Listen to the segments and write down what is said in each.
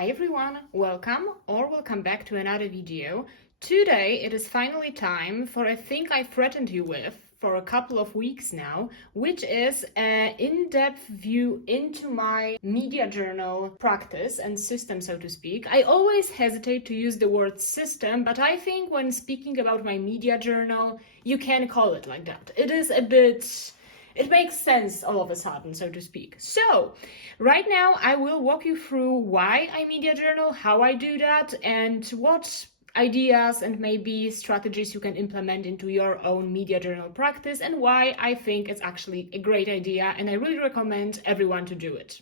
Hi everyone, welcome back to another video. Today it is finally time for a thing I threatened you with for a couple of weeks now, which is an in-depth view into my media journal practice and system, so to speak. I always hesitate to use the word system, but I think when speaking about my media journal, you can call it like that. It makes sense all of a sudden, so to speak. So, right now I will walk you through why I media journal, how I do that, and what ideas and maybe strategies you can implement into your own media journal practice, and why I think it's actually a great idea and I really recommend everyone to do it.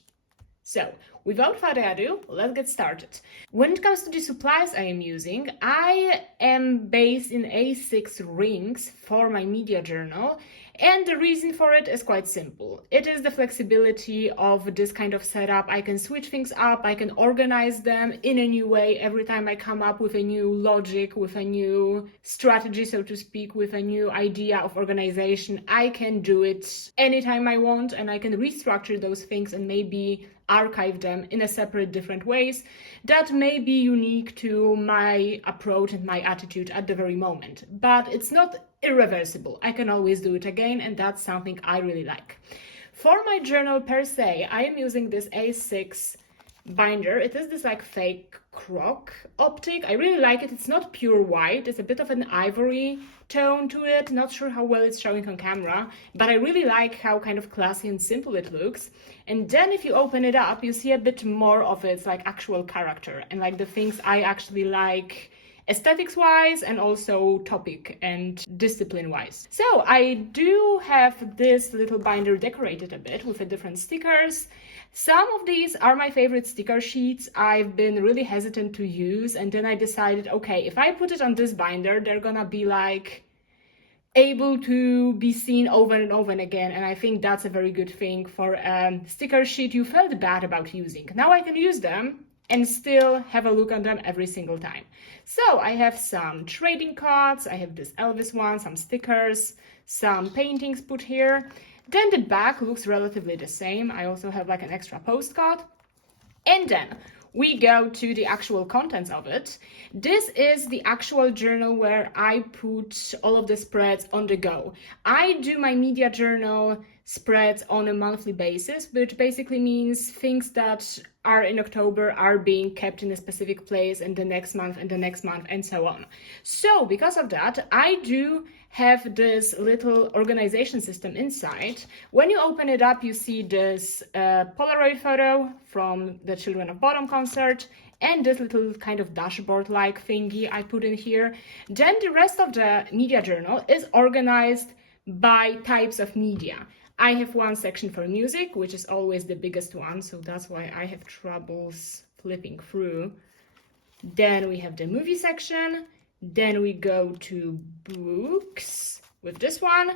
So, without further ado, let's get started. When it comes to the supplies I am using, I am based in A6 rings for my media journal, and the reason for it is quite simple. It is the flexibility of this kind of setup. I can switch things up, I can organize them in a new way every time I come up with a new logic, with a new strategy, so to speak, with a new idea of organization. I can do it anytime I want, and I can restructure those things and maybe archive them in a separate different ways that may be unique to my approach and my attitude at the very moment. But it's not irreversible. I can always do it again, and that's something I really like. For my journal per se, I am using this A6 binder. It is this like fake croc optic. I really like it. It's not pure white. It's a bit of an ivory tone to it. Not sure how well it's showing on camera, but I really like how kind of classy and simple it looks. And then if you open it up, you see a bit more of its like actual character and like the things I actually like aesthetics wise and also topic and discipline wise. So I do have this little binder decorated a bit with the different stickers. Some of these are my favorite sticker sheets I've been really hesitant to use, and then I decided, okay, if I put it on this binder, they're gonna be like able to be seen over and over and again, and I think that's a very good thing for a sticker sheet you felt bad about using. Now I can use them and still have a look on them every single time. So I have some trading cards, I have this Elvis one, some stickers, some paintings put here. Then the back looks relatively the same. I also have like an extra postcard. And then we go to the actual contents of it. This is the actual journal where I put all of the spreads on the go. I do my media journal spreads on a monthly basis, which basically means things that are in October are being kept in a specific place, and the next month and the next month and so on. So because of that, I do have this little organization system inside. When you open it up, you see this Polaroid photo from the Children of Bodom concert and this little kind of dashboard-like thingy I put in here. Then the rest of the media journal is organized by types of media. I have one section for music, which is always the biggest one, so that's why I have troubles flipping through. Then we have the movie section. Then we go to books with this one.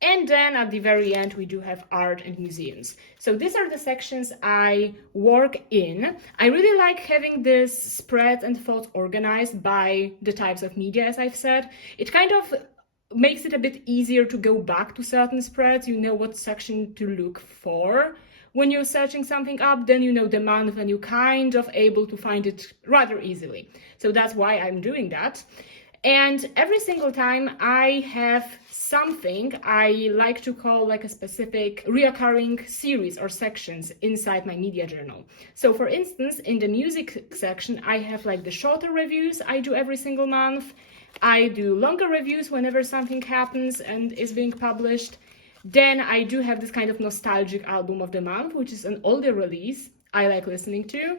And then at the very end, we do have art and museums. So these are the sections I work in. I really like having this spread and thoughts organized by the types of media, as I've said. It kind of makes it a bit easier to go back to certain spreads. You know what section to look for when you're searching something up, then you know the month and you're kind of able to find it rather easily. So that's why I'm doing that. And every single time I have something I like to call like a specific reoccurring series or sections inside my media journal. So for instance, in the music section, I have like the shorter reviews I do every single month. I do longer reviews whenever something happens and is being published. Then I do have this kind of nostalgic album of the month, which is an older release I like listening to.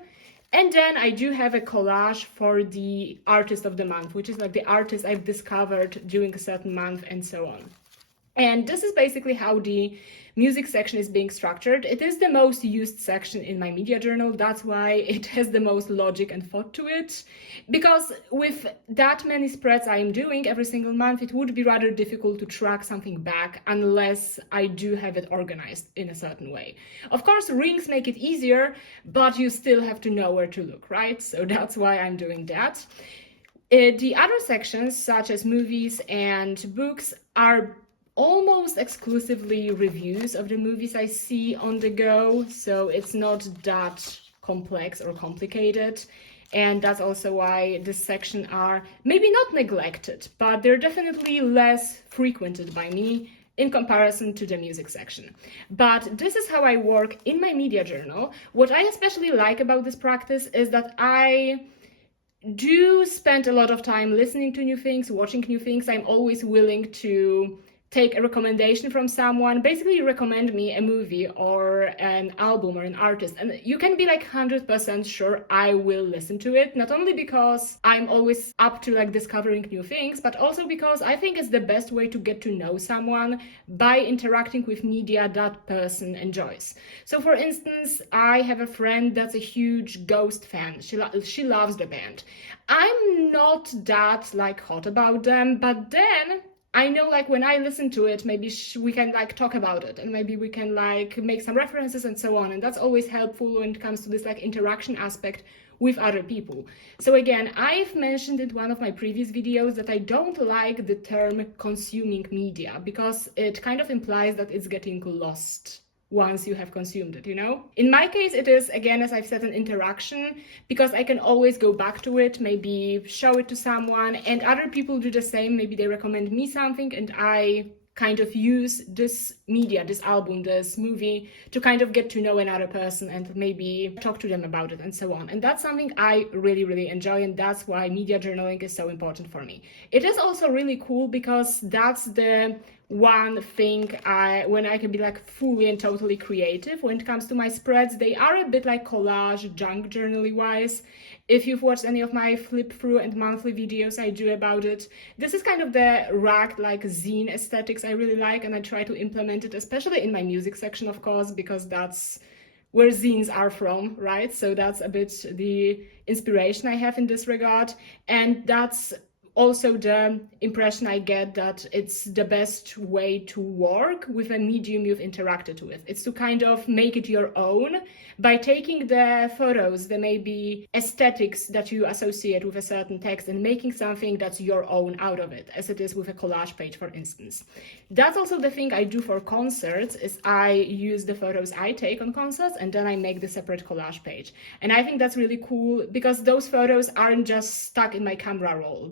And then I do have a collage for the artist of the month, which is like the artist I've discovered during a certain month and so on. And this is basically how the music section is being structured. It is the most used section in my media journal. That's why it has the most logic and thought to it. Because with that many spreads I am doing every single month, it would be rather difficult to track something back unless I do have it organized in a certain way. Of course, rings make it easier, but you still have to know where to look, right? So that's why I'm doing that. The other sections, such as movies and books, are almost exclusively reviews of the movies I see on the go, so it's not that complex or complicated. And that's also why this section are maybe not neglected, but they're definitely less frequented by me in comparison to the music section. But this is how I work in my media journal. What I especially like about this practice is that I do spend a lot of time listening to new things, watching new things. I'm always willing to take a recommendation from someone, basically recommend me a movie or an album or an artist, and you can be like 100% sure I will listen to it, not only because I'm always up to like discovering new things, but also because I think it's the best way to get to know someone by interacting with media that person enjoys. So for instance, I have a friend that's a huge Ghost fan. She loves the band. I'm not that like hot about them, but then I know like when I listen to it, maybe we can like talk about it and maybe we can like make some references and so on. And that's always helpful when it comes to this like interaction aspect with other people. So again, I've mentioned in one of my previous videos that I don't like the term consuming media because it kind of implies that it's getting lost once you have consumed it, you know? In my case, it is, again, as I've said, an interaction because I can always go back to it, maybe show it to someone, and other people do the same. Maybe they recommend me something and I kind of use this media, this album, this movie to kind of get to know another person and maybe talk to them about it and so on. And that's something I really, really enjoy, and that's why media journaling is so important for me. It is also really cool because that's the one thing when I can be like fully and totally creative. When it comes to my spreads, they are a bit like collage, junk journaling wise. If you've watched any of my flip through and monthly videos I do about it, this is kind of the ragged like zine aesthetics I really like, and I try to implement it, especially in my music section, of course, because that's where zines are from, right? So that's a bit the inspiration I have in this regard, and that's also the impression I get that it's the best way to work with a medium you've interacted with. It's to kind of make it your own by taking the photos, the maybe aesthetics that you associate with a certain text, and making something that's your own out of it, as it is with a collage page, for instance. That's also the thing I do for concerts, is I use the photos I take on concerts and then I make the separate collage page. And I think that's really cool because those photos aren't just stuck in my camera roll.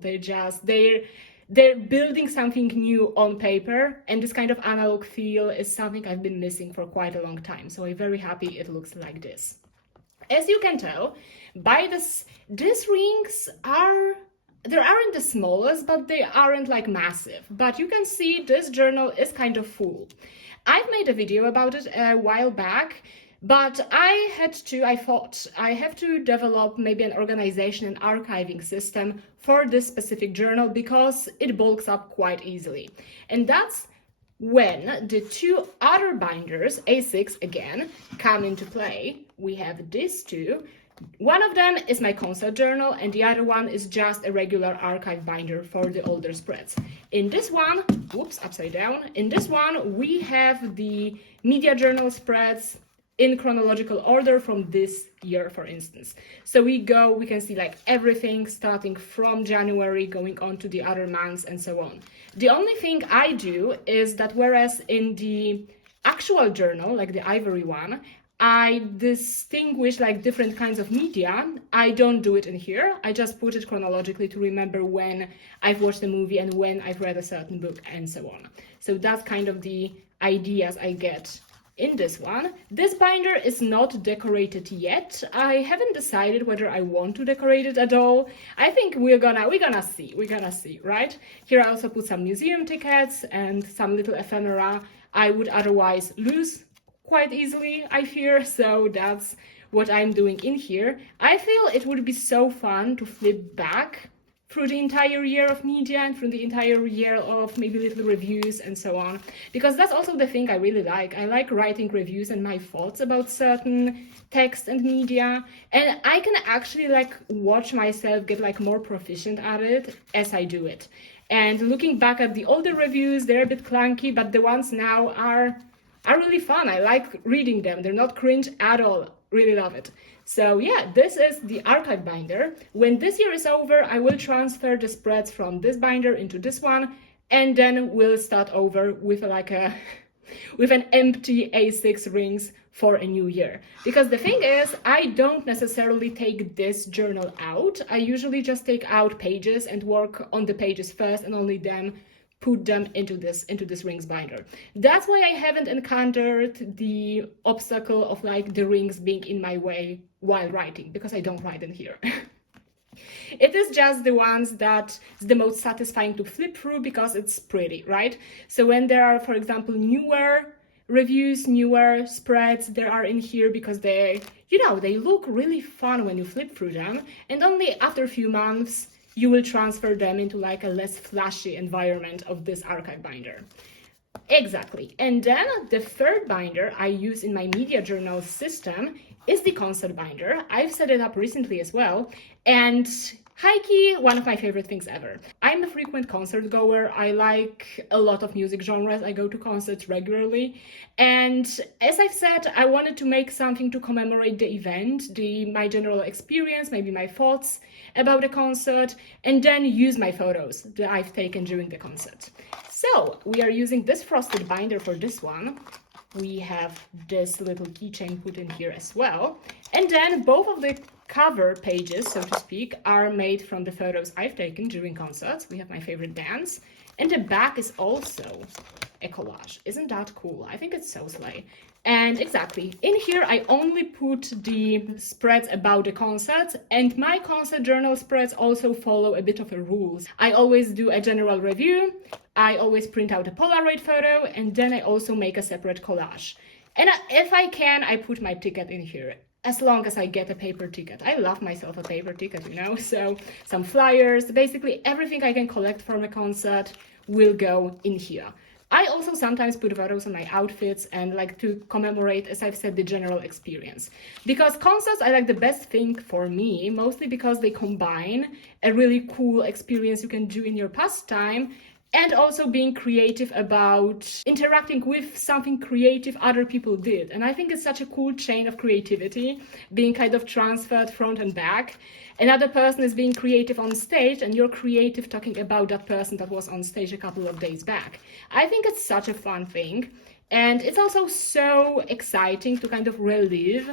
They're building something new on paper, and this kind of analog feel is something I've been missing for quite a long time. So I'm very happy it looks like this. As you can tell, by these rings they aren't the smallest, but they aren't like massive. But you can see this journal is kind of full. I've made a video about it a while back, but I thought I have to develop maybe an organization and archiving system for this specific journal because it bulks up quite easily. And that's when the two other binders, A6 again, come into play. We have these two. One of them is my concert journal and the other one is just a regular archive binder for the older spreads. In this one, whoops, upside down. In this one, we have the media journal spreads in chronological order from this year, for instance. So we can see like everything starting from January, going on to the other months and so on. The only thing I do is that whereas in the actual journal, like the ivory one, I distinguish like different kinds of media. I don't do it in here. I just put it chronologically to remember when I've watched a movie and when I've read a certain book and so on. So that's kind of the ideas I get in this one. This binder is not decorated yet. I haven't decided whether I want to decorate it at all. I think we're gonna see, right? Here I also put some museum tickets and some little ephemera I would otherwise lose quite easily, I fear, so that's what I'm doing in here. I feel it would be so fun to flip back through the entire year of media and through the entire year of maybe little reviews and so on, because that's also the thing I really like. I like writing reviews and my thoughts about certain text and media, and I can actually like watch myself get like more proficient at it as I do it. And looking back at the older reviews, they're a bit clunky, but the ones now are really fun. I like reading them. They're not cringe at all. Really love it. So yeah, this is the archive binder. When this year is over, I will transfer the spreads from this binder into this one, and then we'll start over with like with an empty A6 rings for a new year. Because the thing is, I don't necessarily take this journal out. I usually just take out pages and work on the pages first, and only then put them into this rings binder. That's why I haven't encountered the obstacle of like the rings being in my way while writing, because I don't write in here. It is just the ones that's the most satisfying to flip through because it's pretty, right? So when there are, for example, newer reviews, newer spreads, they are in here because they look really fun when you flip through them, and only after a few months you will transfer them into like a less flashy environment of this archive binder. Exactly. And then the third binder I use in my media journal system is the concert binder. I've set it up recently as well, and high-key, one of my favorite things ever. I'm a frequent concert goer. I like a lot of music genres. I go to concerts regularly. And as I've said, I wanted to make something to commemorate the event, my general experience, maybe my thoughts about the concert, and then use my photos that I've taken during the concert. So we are using this frosted binder for this one. We have this little keychain put in here as well. And then both of the cover pages, so to speak, are made from the photos I've taken during concerts. We have my favorite bands. And the back is also a collage. Isn't that cool? I think it's so slay. And exactly, in here I only put the spreads about the concerts, and my concert journal spreads also follow a bit of a rules. I always do a general review, I always print out a Polaroid photo, and then I also make a separate collage. And if I can, I put my ticket in here, as long as I get a paper ticket. I love myself a paper ticket, you know, so some flyers, basically everything I can collect from a concert will go in here. I also sometimes put photos on my outfits and like to commemorate, as I've said, the general experience. Because concerts are like the best thing for me, mostly because they combine a really cool experience you can do in your pastime and also being creative about interacting with something creative other people did. And I think it's such a cool chain of creativity being kind of transferred front and back. Another person is being creative on stage and you're creative talking about that person that was on stage a couple of days back. I think it's such a fun thing. And it's also so exciting to kind of relive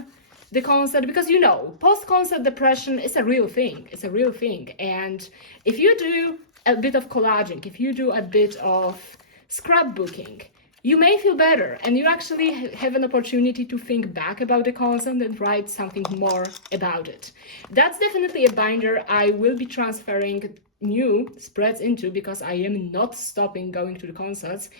the concert, because you know, post-concert depression is a real thing. It's a real thing. And if you do a bit of collaging, if you do a bit of scrapbooking, you may feel better and you actually have an opportunity to think back about the concert and write something more about it. That's definitely a binder I will be transferring new spreads into, because I am not stopping going to the concerts.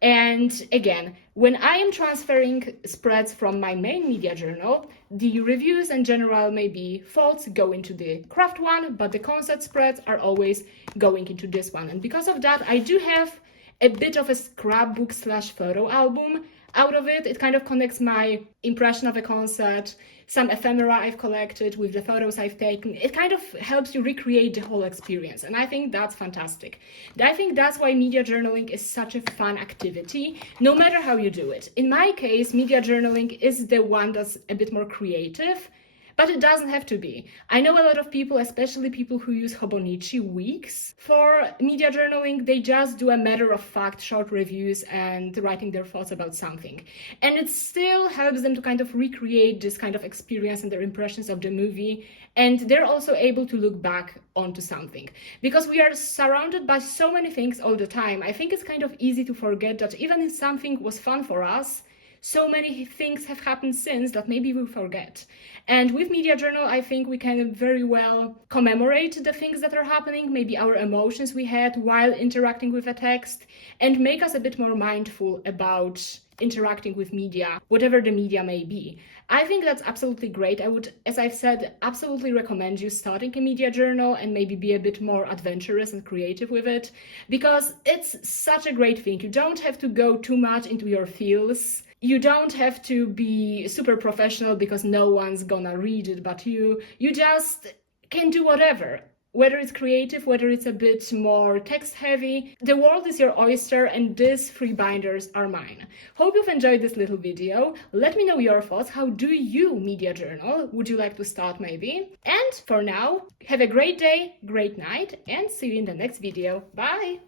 And again, when I am transferring spreads from my main media journal, the reviews and general maybe thoughts go into the craft one, but the concert spreads are always going into this one. And because of that, I do have a bit of a scrapbook slash photo album out of it. It kind of connects my impression of a concert, some ephemera I've collected with the photos I've taken. It kind of helps you recreate the whole experience, and I think that's fantastic. I think that's why media journaling is such a fun activity, no matter how you do it. In my case, media journaling is the one that's a bit more creative, but it doesn't have to be. I know a lot of people, especially people who use Hobonichi weeks for media journaling, they just do a matter of fact short reviews and writing their thoughts about something. And it still helps them to kind of recreate this kind of experience and their impressions of the movie. And they're also able to look back onto something. Because we are surrounded by so many things all the time, I think it's kind of easy to forget that even if something was fun for us, so many things have happened since that maybe we forget. And with Media Journal, I think we can very well commemorate the things that are happening, maybe our emotions we had while interacting with a text, and make us a bit more mindful about interacting with media, whatever the media may be. I think that's absolutely great. I would, as I've said, absolutely recommend you starting a media journal and maybe be a bit more adventurous and creative with it, because it's such a great thing. You don't have to go too much into your feels. You don't have to be super professional because no one's gonna read it but you. You just can do whatever. Whether it's creative, whether it's a bit more text heavy, the world is your oyster and these 3 binders are mine. Hope you've enjoyed this little video. Let me know your thoughts. How do you media journal? Would you like to start maybe? And for now, have a great day, great night, and see you in the next video. Bye!